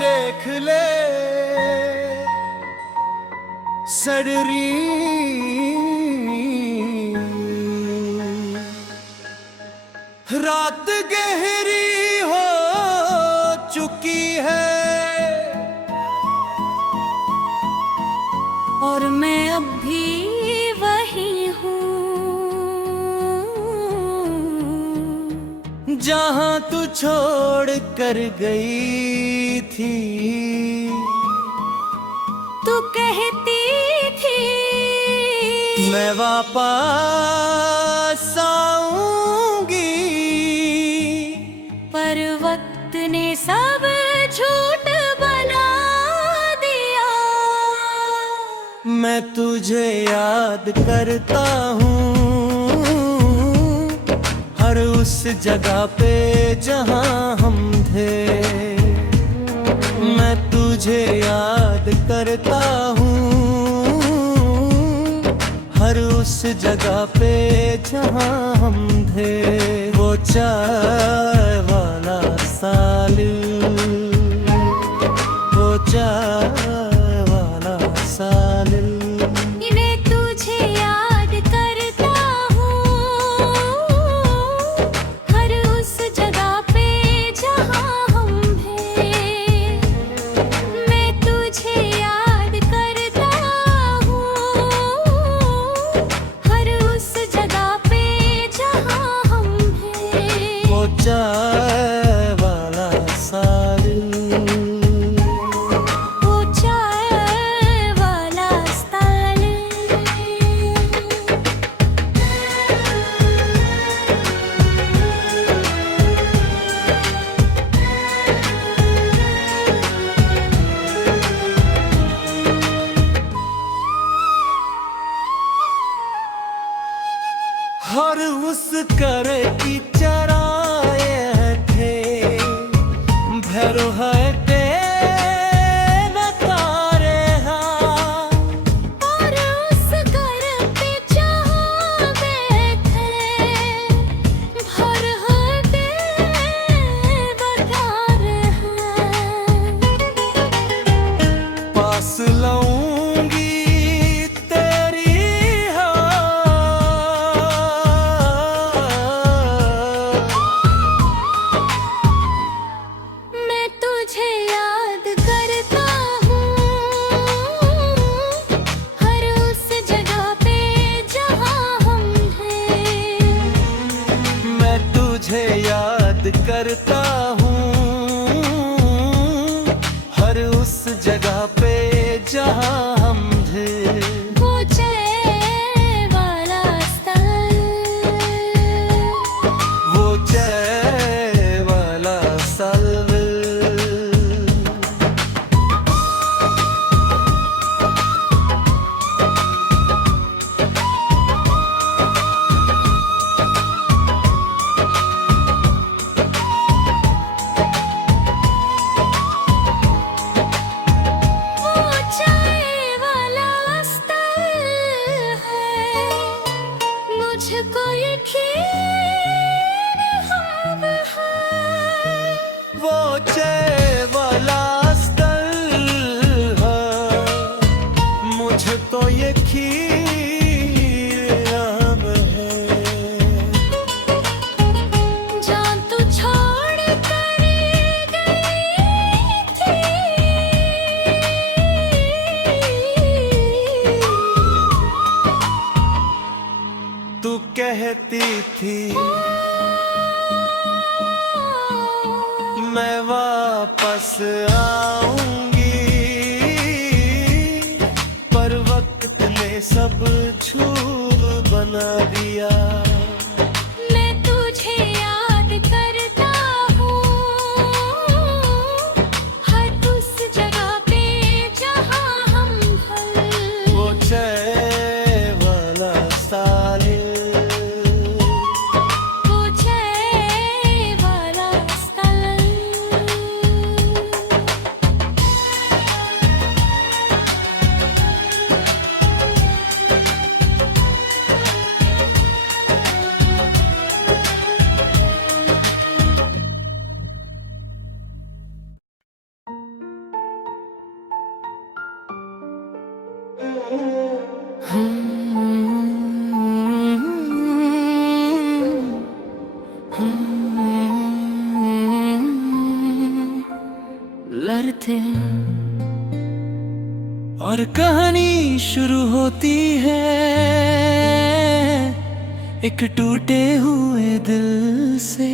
देख ले सडरी रात गहरी हो चुकी है और मैं अब भी वही हूँ जहाँ तू छोड़ कर गई थी। तू कहती थी मैं वापस आऊंगी, पर वक्त ने सब झूठ बना दिया। मैं तुझे याद करता हूँ हर उस जगह पे जहाँ हम थे। मैं तुझे याद करता हूँ हर उस जगह पे जहाँ हम थे। वो चाय वाला सालू, वो चाय वाला सालू। मैं तुझे याद करता हूँ हर उस जगह पे जहाँ हम हैं। मैं तुझे याद करता हूँ हर उस जगह पे जहाँ हम हैं। वो चाय वाला सालू, वो चाय वाला सालू। हर उस करे की चराए थे भैरो है तेरे तारे हाँ। और उस घर पे जहाँ बैठे भर हटे बधार हैं। पास लाऊंगी तेरी मैं तुझे याद करता हूँ हर उस जगह पे जहाँ हम हैं। मैं तुझे याद करता हूँ हर उस जगह पे जहाँ हम थे। वो चाय वाला सालू, वो चाय वाला सालू। वो चाय वाला सालू है। मुझको यकीन अब है। वो चाय वाला सालू है। मुझको यकीन अब है। जान तू छोड़ कर गई थी। तू कहती थी मैं वापस आऊंगी, पर वक्त ने सब झूठ बना दिया। मैं तुझे याद करता हूँ हर उस जगह पे जहाँ हम हैं। वो चाय वाला सालू, वो चाय वाला सालू। और कहानी शुरू होती है एक टूटे हुए दिल से।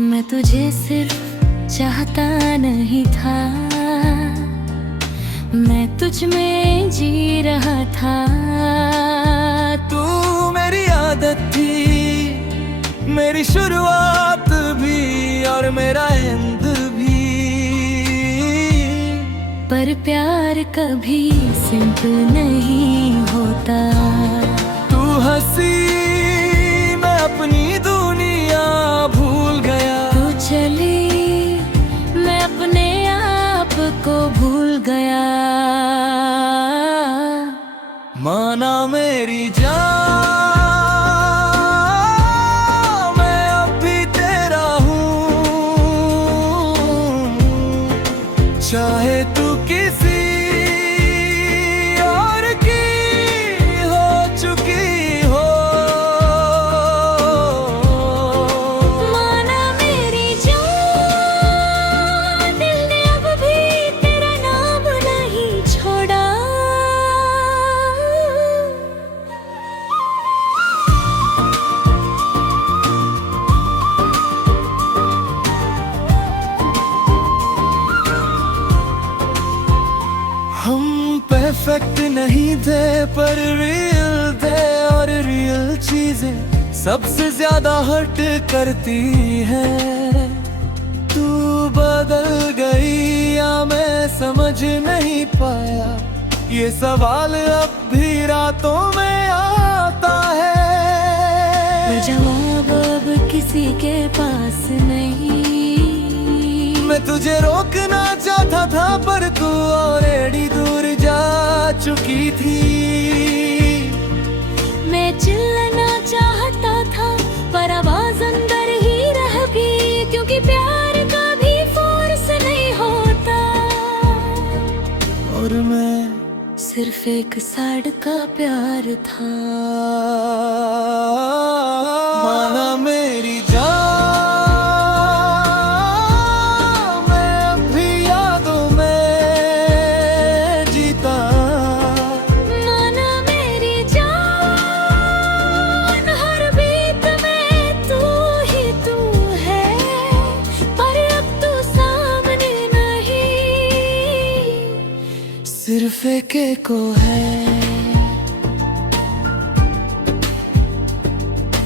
मैं तुझे सिर्फ चाहता नहीं था, मैं तुझ में जी रहा था। तू मेरी आदत थी, मेरी शुरुआत भी और मेरा एंड भी। पर प्यार कभी सिंपल नहीं होता। तू हंसी, मैं अपनी दुनिया भूल गया। तू चली, मैं अपने आप को भूल गया। माना मेरी जान, मैं अब भी तेरा हूँ, चाहे तू किसी और की हो चुकी हो। माना मेरी जान, दिल ने अब भी तेरा नाम नहीं छोड़ा। हम परफेक्ट नहीं थे पर रियल थे, और रियल चीजें सबसे ज्यादा हर्ट करती है। तू बदल गई या मैं समझ नहीं पाया, ये सवाल अब भी रातों में आता है। पर जवाब अब किसी के पास नहीं। मैं तुझे रोकना चाहता था पर तू ऑलरेडी दूर जा चुकी थी। मैं चिल्लाना चाहता था पर आवाज अंदर ही रह गई, क्योंकि प्यार कभी फोर्स नहीं होता। और मैं सिर्फ एक साइड का प्यार था। माना मेरी जान, मैं अब भी यादों में जीता। माना मेरी जान, हर बीत में तू ही तू है, पर अब तू सामने नहीं, सिर्फ एक को है।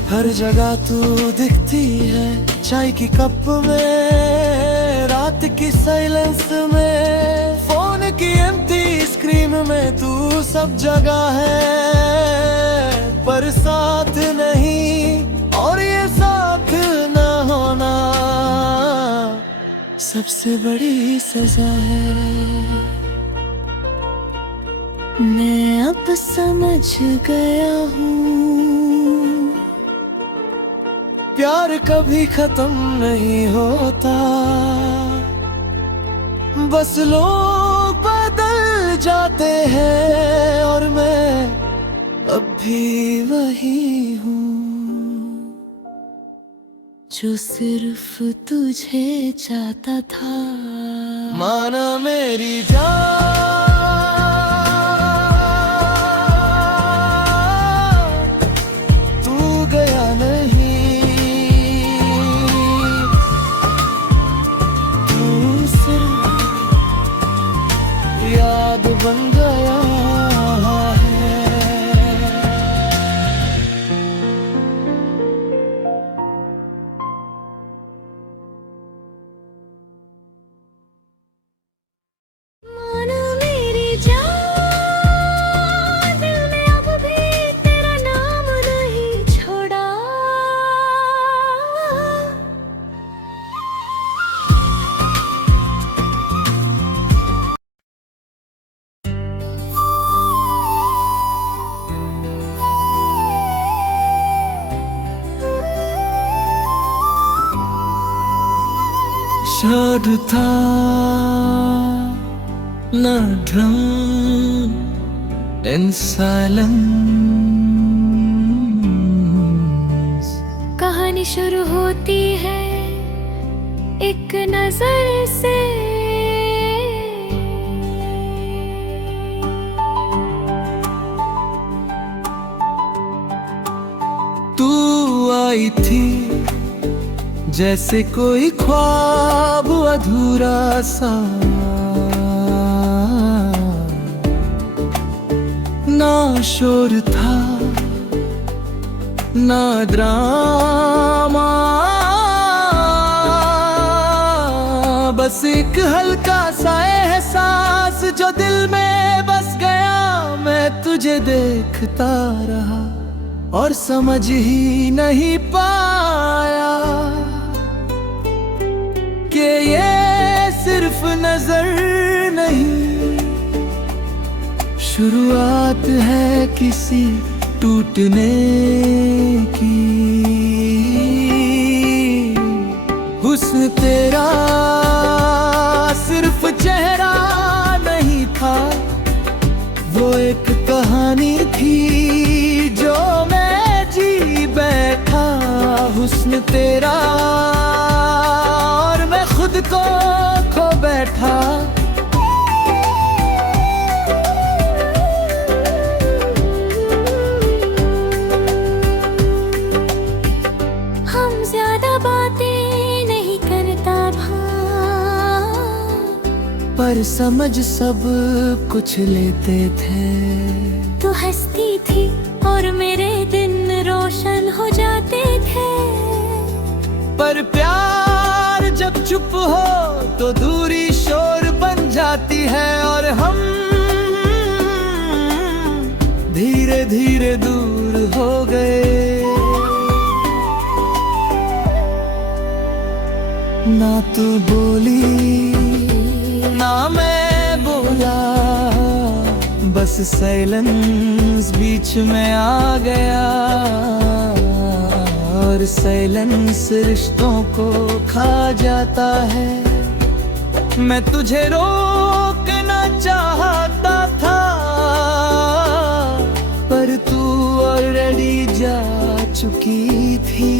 हर जगह तू दिखती है, चाय की कप में, रात की साइलेंस में, फोन की एम्प्टी स्क्रीन में। तू सब जगह है पर साथ नहीं, और ये साथ न होना सबसे बड़ी सजा है। मैं अब समझ गया हूँ, प्यार कभी खत्म नहीं होता, बस लोग बदल जाते हैं। और मैं अब भी वही हूँ जो सिर्फ तुझे चाहता था। माना मेरी जान, तू गया नहीं, तू सिर्फ याद बन गया है। माना मेरी जान, दिल ने अब भी तेरा नाम नहीं छोड़ा। शाद था ना ड्रम इन साइलेंस। कहानी शुरू होती है एक नजर से। आई थी जैसे कोई ख्वाब अधूरा सा। ना शोर था ना ड्रामा, बस एक हल्का सा एहसास जो दिल में बस गया। मैं तुझे देखता रहा और समझ ही नहीं पाया कि ये सिर्फ नजर नहीं, शुरुआत है किसी टूटने की। हुस्न तेरा सिर्फ चेहरा नहीं था, वो एक कहानी थी जो मैं जी बैठा। हुस्न तेरा और मैं खुद को खो बैठा। हम ज्यादा बातें नहीं करता था, पर समझ सब कुछ लेते थे। तू हंसती थी और मेरे दिन रोशन हो जाते थे। पर प्यार जब चुप हो तो दूरी शोर बन जाती है, और हम धीरे धीरे दूर हो गए। ना तू बोली ना मैं बोला, बस साइलेंस बीच में आ गया। और साइलेंस रिश्तों को खा जाता है। मैं तुझे रोकना चाहता था, पर तू ऑलरेडी जा चुकी थी।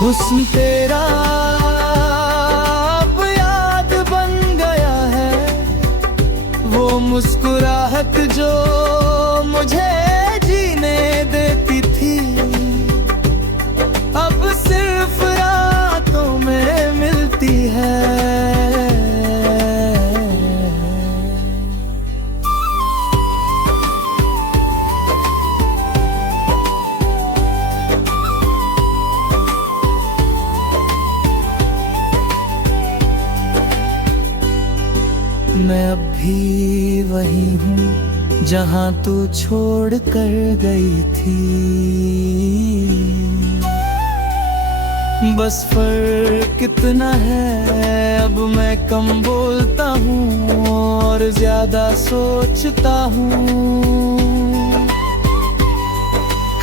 हुस्न तेरा अब याद बन गया है, वो मुस्कुराहट जो मुझे जीने देती थी। अब सिर्फ रातों में मिलती है। मैं अब भी वही हूँ जहाँ तू छोड़ कर गई थी। बस फर्क कितना है, अब मैं कम बोलता हूँ और ज्यादा सोचता हूँ।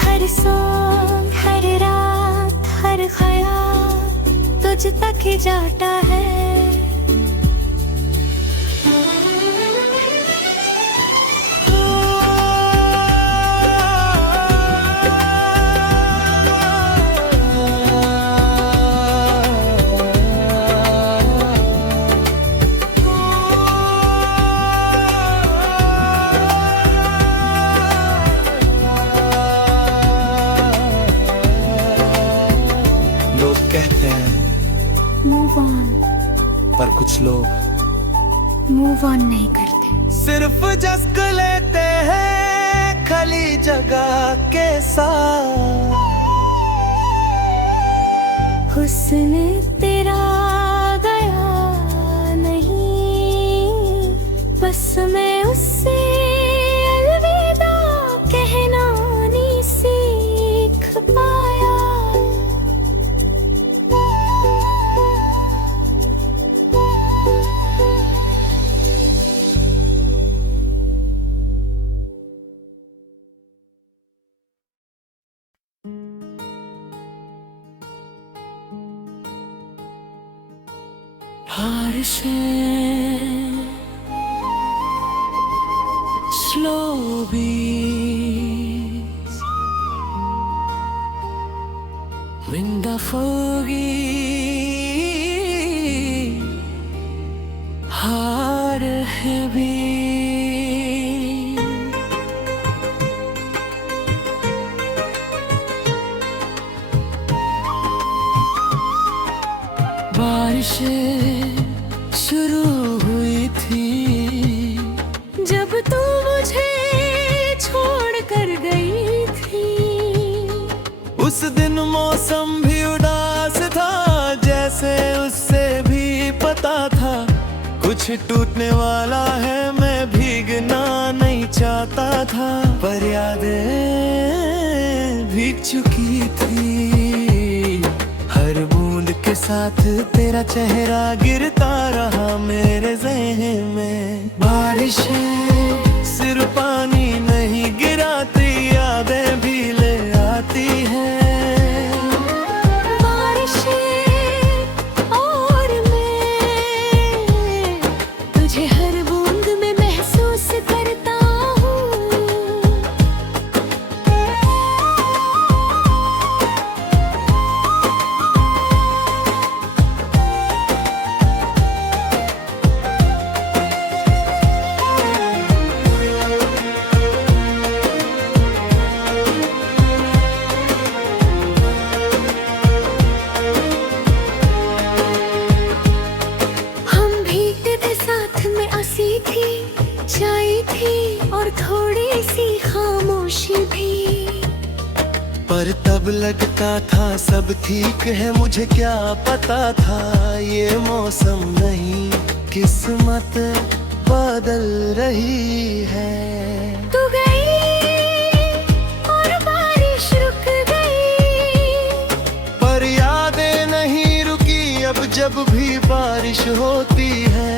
हर सॉन्ग, हर रात, हर ख्याल तुझ तक ही जाता है। लोग कहते हैं मूव ऑन, पर कुछ लोग मूव ऑन नहीं करते। सिर्फ जश्क लेते हैं खाली जगह के साथ। हुस्न तेरा गया नहीं, बस मैं उससे अलविदा कहना नहीं सीख पाया। Slow beats Wind of foggy Heart heavy बारिशें शुरू हुई थी जब तू मुझे छोड़ कर गई थी। उस दिन मौसम भी उदास था, जैसे उससे भी पता था कुछ टूटने वाला है। मैं भीगना नहीं चाहता था, पर यादें भीग चुकी थी। हर बूंद के साथ तेरा चेहरा गिरता रहा मेरे ज़हन में। बारिशें सिर्फ पानी नहीं गिराती, यादें भी ले आती हैं। बारिशें और मैं तुझे हर बूंद में महसूस करता हूँ। चाय थी और थोड़ी सी खामोशी भी, पर तब लगता था सब ठीक है। मुझे क्या पता था ये मौसम नहीं, किस्मत बदल रही है। तू गई और बारिश रुक गई, पर यादें नहीं रुकी अब जब भी बारिश होती है।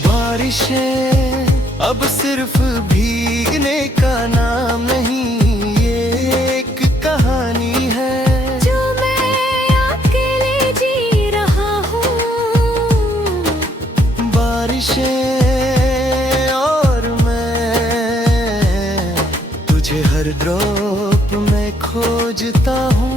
बारिशें अब सिर्फ भीगने का नाम नहीं, ये एक कहानी है जो मैं अकेले जी रहा हूँ। बारिशें और मैं तुझे हर ड्रॉप में खोजता हूँ।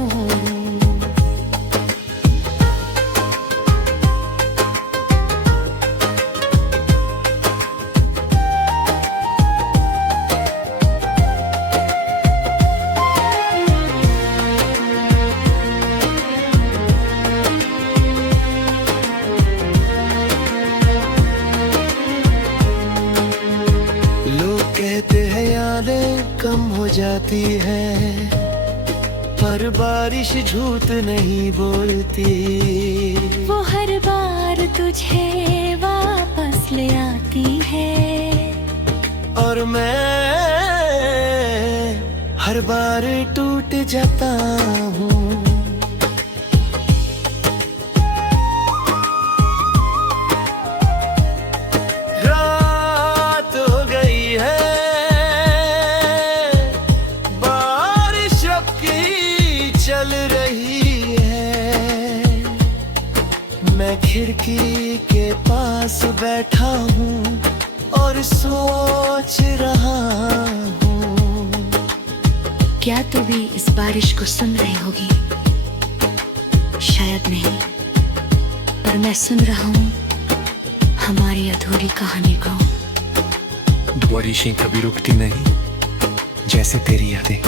कहते हैं यादें कम हो जाती है, पर बारिश झूठ नहीं बोलती। वो हर बार तुझे वापस ले आती है, और मैं हर बार टूट जाता हूँ। चल रही है, मैं खिड़की के पास बैठा हूँ और सोच रहा हूँ। क्या तू भी इस बारिश को सुन रही होगी? शायद नहीं, पर मैं सुन रहा हूँ हमारी अधूरी कहानी को। बारिशें कभी रुकती नहीं, जैसे तेरी यादें।